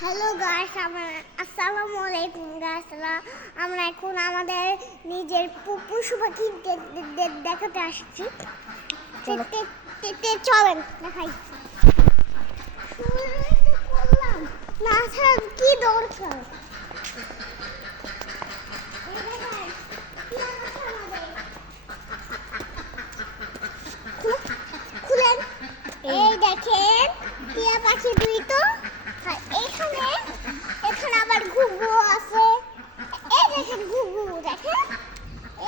Hello guys, আসসালামু আলাইকুম guys. আমরা এখন আমাদের নিজের পশু পাখি দেখাতে আসছি। চলেন দেখাই। করলাম না স্যার, কি দরকার? খুলেন, এই দেখেন টিয়া পাখি দুই তো। আর এখানে আবার ঘুঘু আছে। এই দেখেন ঘুঘু, দেখেন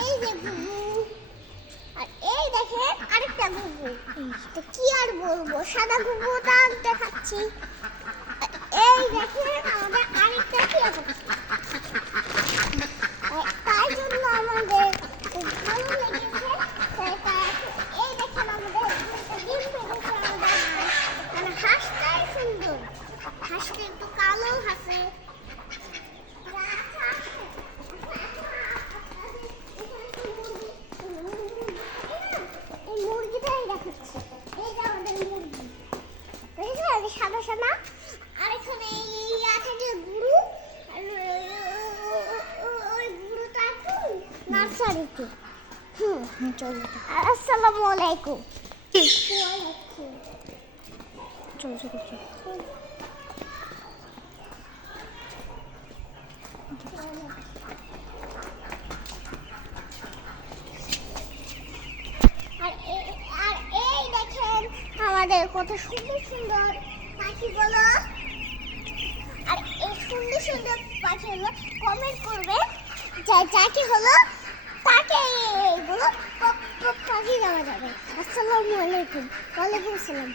এই যে ঘুঘু। আর এই দেখেন আরেকটা ঘুঘু। তো কি আর বলবো, সাদা ঘুঘুটা দেখাচ্ছি। এই দেখেন আমাদের আরেকটা টিয়া পাখি। তাই জন্য আমাদের খুব ভালো লেগেছে। এই দেখেন আমাদের ডিম পেড়েছে আমাদের হাঁস। মানে হাঁসটাই সুন্দর, হাঁসটা একটু কালো হাসে। এই মুরগিটাই দেখাচ্ছে, এই যে আমাদের মুরগি সাদা সাদা। আর এখানে আছে যে গুরু, ওই গুরুটা একটু নার্সারিতে। চলো, আসসালামু আলাইকুম। চলো চলো চলো। আর এই দেখেন আমাদের কত সুন্দর সুন্দর পাখিগুলো। আর এই সুন্দর সুন্দর পাখিগুলো কমেন্ট করবে, যাকে হলো তাকে এইগুলো পাখি দেওয়া যাবে। আসসালামু আলাইকুম। ওয়ালাইকুম আসসালাম।